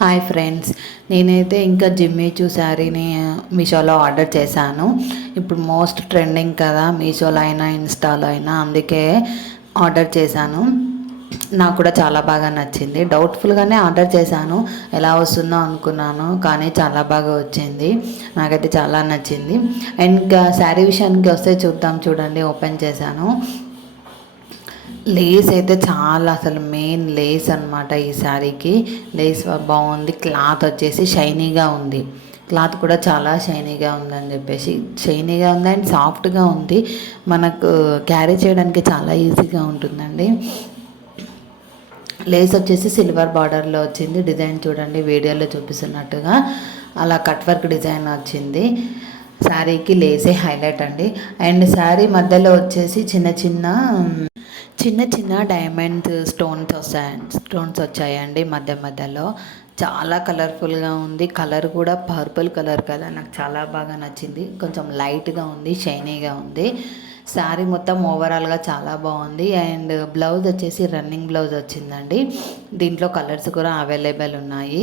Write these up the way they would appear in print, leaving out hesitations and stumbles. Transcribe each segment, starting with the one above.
Hi friends, నేనైతే ఇంకా జిమ్మీచూ శారీని మీషోలో ఆర్డర్ చేశాను. ఇప్పుడు మోస్ట్ ట్రెండింగ్ కదా మీషోలో అయినా ఇన్స్టాలో అయినా, అందుకే ఆర్డర్ చేశాను. నాకు కూడా చాలా బాగా నచ్చింది. డౌట్ఫుల్గానే ఆర్డర్ చేశాను, ఎలా వస్తుందో అనుకున్నాను, కానీ చాలా బాగా వచ్చింది. నాకైతే చాలా నచ్చింది. అండ్ ఇంకా శారీ విషయానికి వస్తే చూద్దాం. చూడండి, ఓపెన్ చేశాను. లేస్ అయితే చాలా, అసలు మెయిన్ లేస్ అనమాట ఈ శారీకి. లేస్ బాగుంది. క్లాత్ వచ్చేసి షైనీగా ఉంది. క్లాత్ కూడా చాలా షైనీగా ఉందని చెప్పేసి, షైనీగా ఉంది అండ్ సాఫ్ట్గా ఉంది. మనకు క్యారీ చేయడానికి చాలా ఈజీగా ఉంటుందండి. లేస్ వచ్చేసి సిల్వర్ బార్డర్లో వచ్చింది. డిజైన్ చూడండి, వీడియోలో చూపిస్తున్నట్టుగా అలా కట్ వర్క్ డిజైన్ వచ్చింది. శారీకి లేసే హైలైట్ అండి. అండ్ శారీ మధ్యలో వచ్చేసి చిన్న చిన్న చిన్న చిన్న డైమండ్ స్టోన్స్ వచ్చాయండి మధ్య మధ్యలో. చాలా కలర్ఫుల్గా ఉంది. కలర్ కూడా పర్పుల్ కలర్ కదా, నాకు చాలా బాగా నచ్చింది. కొంచెం లైట్గా ఉంది, షైనీగా ఉంది. శారీ మొత్తం ఓవరాల్గా చాలా బాగుంది. అండ్ బ్లౌజ్ వచ్చేసి రన్నింగ్ బ్లౌజ్ వచ్చిందండి. దీంట్లో కలర్స్ కూడా అవైలబుల్ ఉన్నాయి.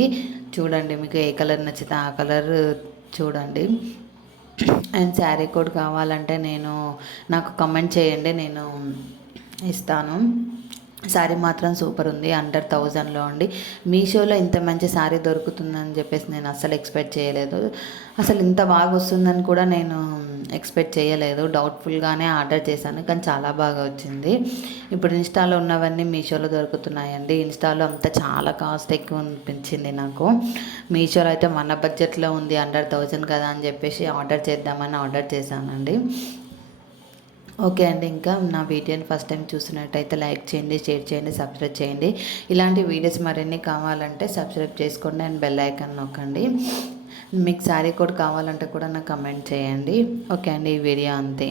చూడండి, మీకు ఏ కలర్ నచ్చితే ఆ కలర్ చూడండి. అండ్ శారీ కోడ్ కావాలంటే నాకు కమెంట్ చేయండి, నేను ఇస్తాను. శారీ మాత్రం సూపర్ ఉంది. అండర్ 1000లో అండి. మీషోలో ఇంత మంచి శారీ దొరుకుతుందని చెప్పేసి నేను అస్సలు ఎక్స్పెక్ట్ చేయలేదు. అసలు ఇంత బాగా వస్తుందని కూడా నేను ఎక్స్పెక్ట్ చేయలేదు. డౌట్ఫుల్గానే ఆర్డర్ చేశాను, కానీ చాలా బాగా వచ్చింది. ఇప్పుడు ఇన్స్టాలో ఉన్నవన్నీ మీషోలో దొరుకుతున్నాయండి. ఇన్స్టాలో అంతా చాలా కాస్ట్ ఎక్కువ అనిపించింది నాకు. మీషోలో అయితే మన బడ్జెట్లో ఉంది, అండర్ 1000 కదా అని చెప్పేసి ఆర్డర్ చేద్దామని ఆర్డర్ చేశానండి. ఓకే అండి, ఇంకా నా వీడియోని ఫస్ట్ టైం చూసినట్టయితే లైక్ చేయండి, షేర్ చేయండి, సబ్స్క్రైబ్ చేయండి. ఇలాంటి వీడియోస్ మరిన్ని కావాలంటే సబ్స్క్రైబ్ చేసుకోండి అండ్ బెల్ ఐకాన్ నొక్కండి. మీకు శారీ కోడ్ కావాలంటే కూడా నాకు కమెంట్ చేయండి. ఓకే అండి, ఈ వీడియో అంతే.